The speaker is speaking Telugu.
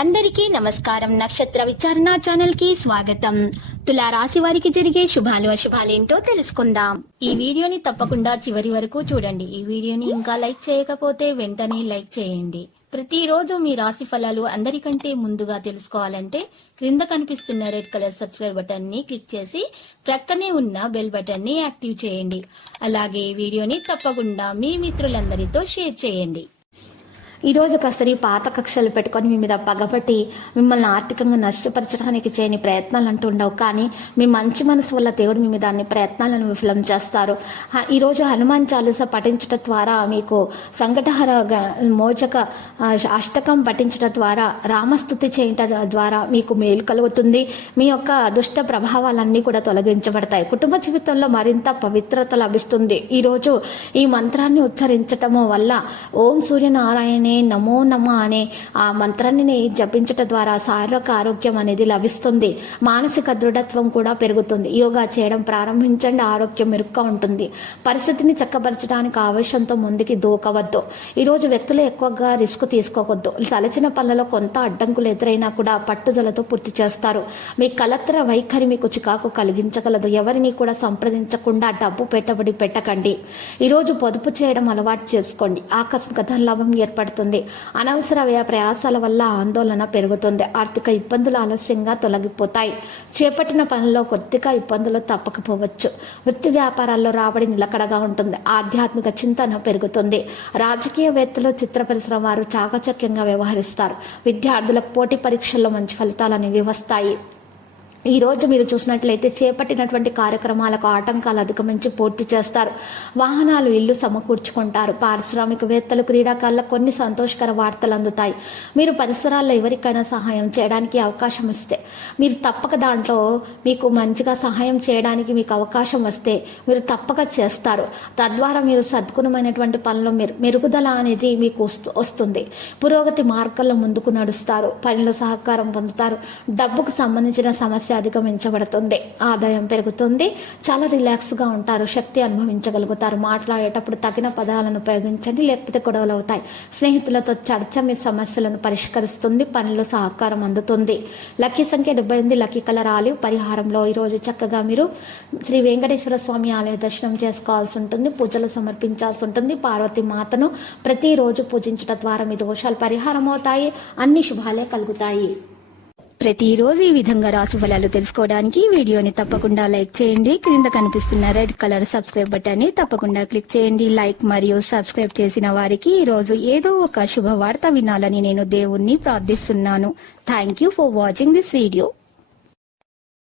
అందరికీ నమస్కారం. నక్షత్ర విచారణ ఛానల్ కి స్వాగతం. తులా రాశి వారికి జరిగే శుభాలు అశుభాలేంటో తెలుసుకుందాం. ఈ వీడియోని తప్పకుండా చివరి వరకు చూడండి. ఈ వీడియోని ఇంకా లైక్ చేయకపోతే వెంటనే లైక్ చేయండి. ప్రతిరోజు మీ రాశి ఫలాలు అందరికంటే ముందుగా తెలుసుకోవాలంటే క్రింద కనిపిస్తున్న రెడ్ కలర్ సబ్స్క్రైబ్ బటన్ ని క్లిక్ చేసి ప్రక్కనే ఉన్న బెల్ బటన్ ని యాక్టివ్ చేయండి. అలాగే ఈ వీడియోని తప్పకుండా మీ మిత్రులందరితో షేర్ చేయండి. ఈ రోజు ఒకసారి పాత కక్షలు పెట్టుకొని మీ మీద పగబట్టి మిమ్మల్ని ఆర్థికంగా నష్టపరచడానికి చేయని ప్రయత్నాలు అంటూ ఉండవు. కానీ మీ మంచి మనసు వల్ల దేవుడు మీ మీద అన్ని ప్రయత్నాలను విఫలం చేస్తారు. ఈరోజు హనుమాన్ చాలీసా పఠించడం ద్వారా, మీకు సంకటహర మోచక అష్టకం పఠించడం ద్వారా, రామస్తుతి చేయటం ద్వారా మీకు మేలు కలుగుతుంది. మీ యొక్క దుష్ట ప్రభావాలన్నీ కూడా తొలగించబడతాయి. కుటుంబ జీవితంలో మరింత పవిత్రత లభిస్తుంది. ఈరోజు ఈ మంత్రాన్ని ఉచ్చరించటము వల్ల ఓం సూర్యనారాయణ నమో నమ అనే ఆ మంత్రాన్ని జపించటం ద్వారా శారీరక ఆరోగ్యం అనేది లభిస్తుంది. మానసిక దృఢత్వం కూడా పెరుగుతుంది. యోగా చేయడం ప్రారంభించండి. ఆరోగ్యం మెరుగ్గా ఉంటుంది. పరిస్థితిని చక్కబరచడానికి ఆవేశంతో ముందుకి దూకవద్దు. ఈరోజు వ్యక్తులు ఎక్కువగా రిస్క్ తీసుకోవద్దు. తలచిన పనులలో కొంత అడ్డంకులు ఎదురైనా కూడా పట్టుదలతో పూర్తి చేస్తారు. మీ కలత్ర వైఖరి మీకు చికాకు కలిగించగలదు. ఎవరిని కూడా సంప్రదించకుండా డబ్బు పెట్టుబడి పెట్టకండి. ఈరోజు పొదుపు చేయడం అలవాటు చేసుకోండి. ఆకస్మిక ధనలాభం ఏర్పడుతుంది. అనవసర వ్యయ ప్రయాసాల వల్ల ఆందోళన పెరుగుతుంది. ఆర్థిక ఇబ్బందులు ఆలస్యంగా తొలగిపోతాయి. చేపట్టిన పనుల్లో కొద్దిగా ఇబ్బందులు తప్పకపోవచ్చు. వృత్తి వ్యాపారాల్లో రాబడి నిలకడగా ఉంటుంది. ఆధ్యాత్మిక చింతన పెరుగుతుంది. రాజకీయవేత్తలు, చిత్ర పరిశ్రమ వారు చాకచక్యంగా వ్యవహరిస్తారు. విద్యార్థులకు పోటీ పరీక్షల్లో మంచి ఫలితాలు అనేవి వస్తాయి. ఈ రోజు మీరు చూసినట్లయితే చేపట్టినటువంటి కార్యక్రమాలకు ఆటంకాలు అధిగమించి పూర్తి చేస్తారు. వాహనాలు, ఇల్లు సమకూర్చుకుంటారు. పారిశ్రామికవేత్తలు, క్రీడాకారులకు కొన్ని సంతోషకర వార్తలు అందుతాయి. మీరు పరిసరాల్లో ఎవరికైనా సహాయం చేయడానికి అవకాశం ఇస్తే, మీరు తప్పక దాంట్లో మీకు మంచిగా సహాయం చేయడానికి మీకు అవకాశం వస్తే మీరు తప్పక చేస్తారు. తద్వారా మీరు సద్గుణమైనటువంటి పనుల్లో మెరుగుదల అనేది మీకు వస్తుంది. పురోగతి మార్గంలో ముందుకు నడుస్తారు. పనిలో సహకారం పొందుతారు. డబ్బుకు సంబంధించిన సమస్య అధిగమించబడుతుంది. ఆదాయం పెరుగుతుంది. చాలా రిలాక్స్గా ఉంటారు. శక్తి అనుభవించగలుగుతారు. మాట్లాడేటప్పుడు తగిన పదాలను ఉపయోగించండి, లేకపోతే గొడవలు అవుతాయి. స్నేహితులతో చర్చ మీ సమస్యలను పరిష్కరిస్తుంది. పనిలో సహకారం అందుతుంది. లక్కీ సంఖ్య 78. Lucky colour olive. పరిహారంలో ఈరోజు చక్కగా మీరు శ్రీ వెంకటేశ్వర స్వామి ఆలయ దర్శనం చేసుకోవాల్సి ఉంటుంది. పూజలు సమర్పించాల్సి ఉంటుంది. పార్వతీ మాతను ప్రతిరోజు పూజించడం ద్వారా మీ దోషాలు పరిహారం అవుతాయి. అన్ని శుభాలే కలుగుతాయి. ప్రతిరోజు ఈ విధంగా రాశి ఫలాలు తెలుసుకోవడానికి వీడియోని తప్పకుండా లైక్ చేయండి. క్రింద కనిపిస్తున్న రెడ్ కలర్ సబ్స్క్రైబ్ బటన్ ని తప్పకుండా క్లిక్ చేయండి. లైక్ మరియు సబ్స్క్రైబ్ చేసిన వారికి ఈ రోజు ఏదో ఒక శుభవార్త వినాలని నేను దేవుణ్ణి ప్రార్థిస్తున్నాను. Thank you for watching this video.